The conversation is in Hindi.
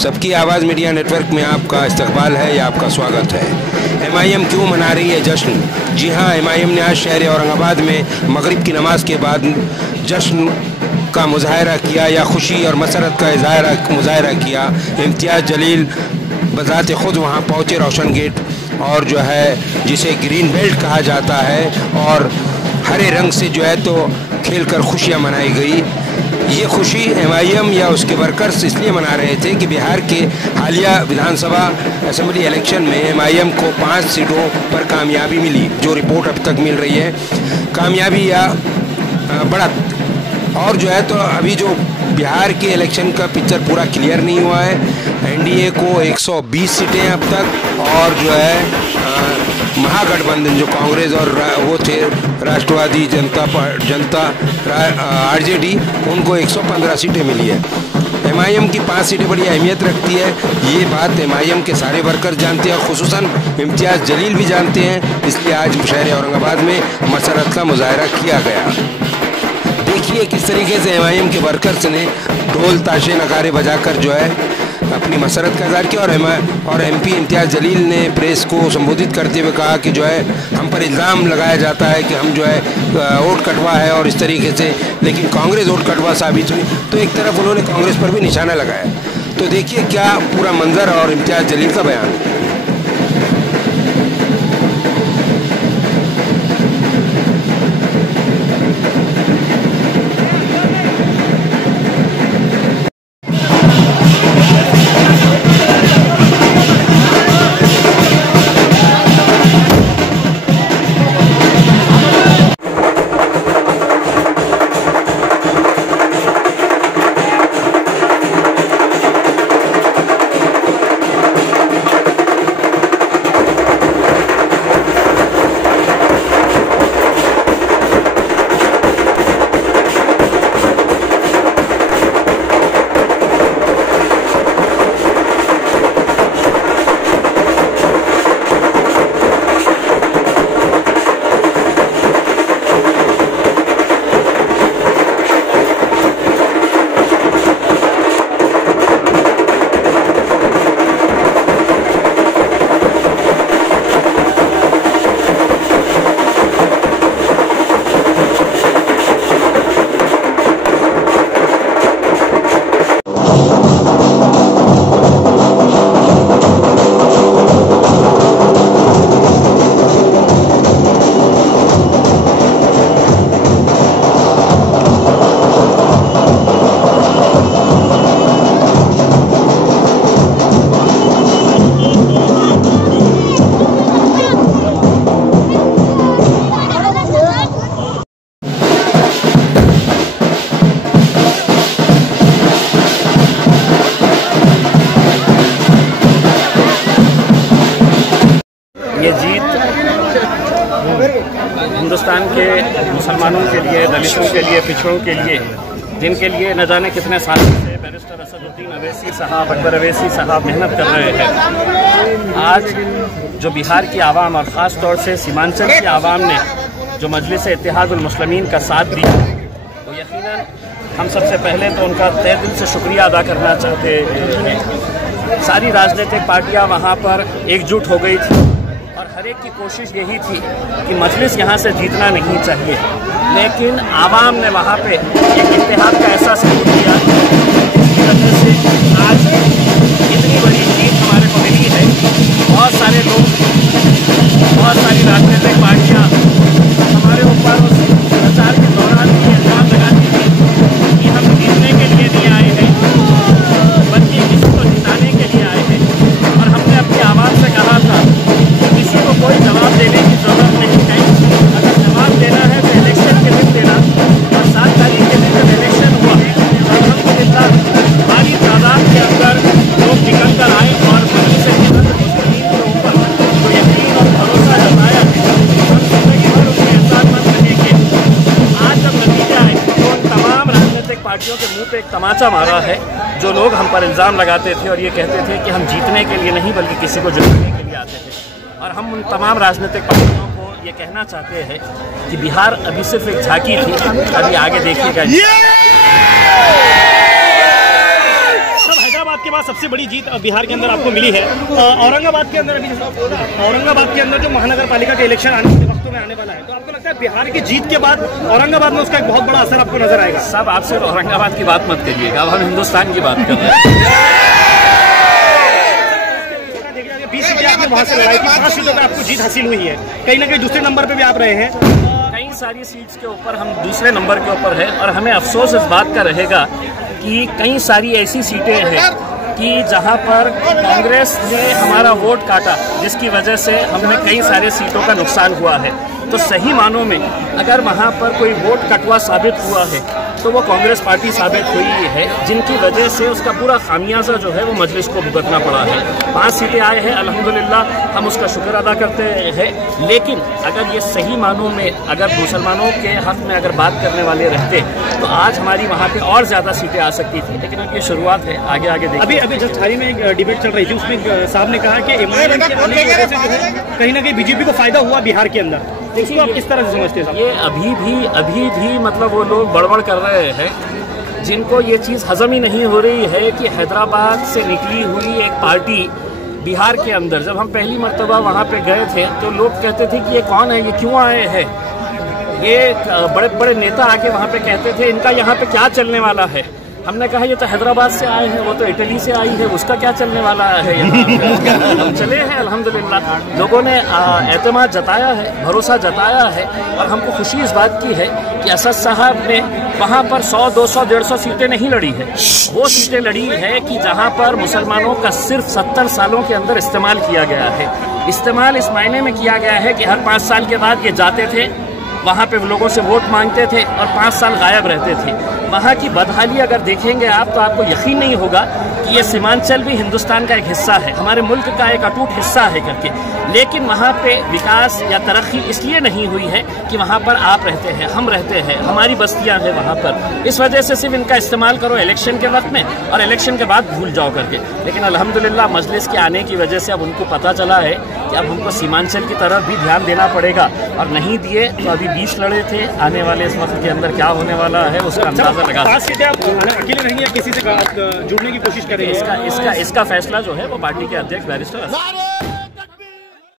सबकी आवाज़ मीडिया नेटवर्क में आपका इस्तकबाल है या आपका स्वागत है। MIM क्यों मना रही है जश्न? जी हाँ, MIM ने आज शहर औरंगाबाद में मगरिब की नमाज के बाद जश्न का मुजाहरा किया या खुशी और मसरत का मुजाहरा किया। इम्तियाज़ जलील बज़ात खुद वहाँ पहुँचे रोशन गेट, और जो है जिसे ग्रीन बेल्ट कहा जाता है, और हरे रंग से जो है तो खेलकर खुशियाँ मनाई गई। ये खुशी MIM या उसके वर्कर्स इसलिए मना रहे थे कि बिहार के हालिया विधानसभा असेंबली इलेक्शन में MIM को 5 सीटों पर कामयाबी मिली। जो रिपोर्ट अब तक मिल रही है, कामयाबी या बढ़त। और जो है तो अभी जो बिहार के इलेक्शन का पिक्चर पूरा क्लियर नहीं हुआ है। NDA को 120 सीटें अब तक, और जो है महागठबंधन जो कांग्रेस और वो थे राष्ट्रवादी जनता RJD, उनको 115 सीटें मिली है। MIM की 5 सीटें बड़ी अहमियत रखती है। ये बात MIM के सारे वर्कर्स जानते हैं, और खुसूसन इम्तियाज़ जलील भी जानते हैं। इसलिए आज शहर औरंगाबाद में मसरत का मुजाहरा किया गया। देखिए किस तरीके से MIM के वर्कर्स ने ढोल ताशे नगारे बजाकर जो है अपनी मसरत का इज़हार किया। और MP इम्तियाज़ जलील ने प्रेस को संबोधित करते हुए कहा कि जो है हम पर इल्ज़ाम लगाया जाता है कि हम जो है वोट कटवा है और इस तरीके से, लेकिन कांग्रेस वोट कटवा साबित हुई। तो एक तरफ उन्होंने कांग्रेस पर भी निशाना लगाया। तो देखिए क्या पूरा मंजर और इम्तियाज़ जलील का बयान। ये जीत हिंदुस्तान के मुसलमानों के लिए, दलितों के लिए, पिछड़ों के लिए, जिनके लिए न जाने कितने साल से बैरिस्टर असदुद्दीन अवैसी साहब, अकबर अवैसी साहब मेहनत कर रहे हैं। आज जो बिहार की आवाम और ख़ास तौर से सीमांचल की आवाम ने जो मजलिस इत्तेहादुल मुस्लिमीन का साथ दिया, तो यकीनन हम सबसे पहले तो उनका तहे दिल से शुक्रिया अदा करना चाहते हैं। सारी राजनीतिक पार्टियां वहां पर एकजुट हो गई थी और हर एक की कोशिश यही थी कि मजलिस यहाँ से जीतना नहीं चाहिए, लेकिन आवाम ने वहाँ पे एक इत्तेहाद का ऐसा सबूत दिया, जिसकी वजह से आज इतनी बड़ी जीत हमारे को मिली है। बहुत सारे लोग, बहुत सारी राजनीतिक पार्टियाँ हमारे ऊपर उस प्रचार के दौरान भी इल्ज़ाम लगाती थी कि हम जीतने के लिए नहीं आए हैं, बल्कि किसी को जिताने के लिए आए हैं। और हमने अपनी आवाज़ से कहा था किसी को कोई जवाब देने की ज़रूरत नहीं है। अगर जवाब देना है तो इलेक्शन के दिन देना, और 7 तारीख के दिन जब इलेक्शन हुआ तो अल्हम्दुलिल्लाह भारी तादाद के अंदर लोग निकल कर आए और मजलिस इत्तेहादुल मुस्लिमीन के ऊपर जो यकीन और भरोसा जताया है, हम जिंदगी भर उसके एहसानमंद रहेंगे। आज जब नतीजा है तो उन तमाम राजनीतिक पार्टियों के मुँह पर एक तमाचा मारा है जो लोग हम पर इल्ज़ाम लगाते थे और ये कहते थे कि हम जीतने के लिए नहीं बल्कि किसी को जिताने के लिए आते थे। और हम उन तमाम राजनीतिक पार्टियों को ये कहना चाहते हैं कि बिहार अभी सिर्फ एक झांकी थी, अभी आगे देखिएगा। सब हैदराबाद औरंगाबाद के बाद सबसे बड़ी जीत बिहार के अंदर आपको मिली है। औरंगाबाद के अंदर जो महानगर पालिका के इलेक्शन आने वाले वक्तों में आने वाला है, तो आपको लगता है बिहार की जीत के बाद औरंगाबाद में उसका एक बहुत बड़ा असर आपको नजर आएगा? सब आप सिर्फ औरंगाबाद की बात मत करिएगा, अब हम हिंदुस्तान की बात कर रहे हैं। 20 सीटें आपने वहाँ से लड़ाई की, 5 सीटों पर आपको जीत हासिल हुई है, कहीं ना कहीं दूसरे नंबर पे भी आप रहे हैं। कई सारी सीट्स के ऊपर हम दूसरे नंबर के ऊपर है और हमें अफसोस इस बात का रहेगा कि कई सारी ऐसी सीटें हैं कि जहां पर कांग्रेस ने हमारा वोट काटा, जिसकी वजह से हमें कई सारे सीटों का नुकसान हुआ है। तो सही मानों में अगर वहां पर कोई वोट कटवा साबित हुआ है तो वो कांग्रेस पार्टी साबित हुई है, जिनकी वजह से उसका पूरा खामियाजा जो है वो मजलिस को भुगतना पड़ा है। 5 सीटें आए हैं, अल्हम्दुलिल्लाह हम उसका शुक्र अदा करते हैं। लेकिन अगर ये सही मानों में अगर मुसलमानों के हक में अगर बात करने वाले रहते तो आज हमारी वहाँ पे और ज़्यादा सीटें आ सकती थी, लेकिन अब ये शुरुआत है, आगे आगे देखिए। अभी जस्ट हाल ही में एक डिबेट चल रही थी, उसमें साहब ने कहा कि MIM के आने की वजह से जो है कहीं ना कहीं बीजेपी को फायदा हुआ बिहार के अंदर, इसको आप किस तरह से समझते हैं? ये अभी भी मतलब वो लोग बड़बड़ कर रहे हैं जिनको ये चीज़ हजम ही नहीं हो रही है कि हैदराबाद से निकली हुई एक पार्टी बिहार के अंदर, जब हम पहली मर्तबा वहाँ पे गए थे तो लोग कहते थे कि ये कौन है, ये क्यों आए हैं, ये बड़े बड़े नेता आके वहाँ पे कहते थे इनका यहाँ पे क्या चलने वाला है। हमने कहा ये तो हैदराबाद से आए हैं, वो तो इटली से आई है, उसका क्या चलने वाला है यहाँ। हम चले हैं अल्हम्दुलिल्लाह, लोगों ने एतमाद जताया है, भरोसा जताया है और हमको खुशी इस बात की है कि असद साहब ने वहाँ पर 100, 200, 150 सीटें नहीं लड़ी है, वो सीटें लड़ी है कि जहाँ पर मुसलमानों का सिर्फ 70 सालों के अंदर इस्तेमाल किया गया है। इस्तेमाल इस मायने में किया गया है कि हर 5 साल के बाद ये जाते थे, वहाँ पे लोगों से वोट मांगते थे और 5 साल गायब रहते थे। वहाँ की बदहाली अगर देखेंगे आप तो आपको यकीन नहीं होगा कि ये सीमांचल भी हिंदुस्तान का एक हिस्सा है, हमारे मुल्क का एक अटूट हिस्सा है करके। लेकिन वहाँ पे विकास या तरक्की इसलिए नहीं हुई है कि वहाँ पर आप रहते हैं, हम रहते हैं, हमारी बस्तियाँ हैं वहाँ पर। इस वजह से सिर्फ इनका इस्तेमाल करो इलेक्शन के वक्त में और इलेक्शन के बाद भूल जाओ करके। लेकिन अल्हम्दुलिल्लाह मजलिस के आने की वजह से अब उनको पता चला है कि अब हमको सीमांचल की तरफ भी ध्यान देना पड़ेगा, और नहीं दिए तो अभी 20 लड़े थे, आने वाले इस वक्त के अंदर क्या होने वाला है उसका अंदाजा लगा। 5 सीटें आप अकेले रहेंगे या किसी से जुड़ने की कोशिश करेंगे? इसका फैसला जो है वो पार्टी के अध्यक्ष बैरिस्टर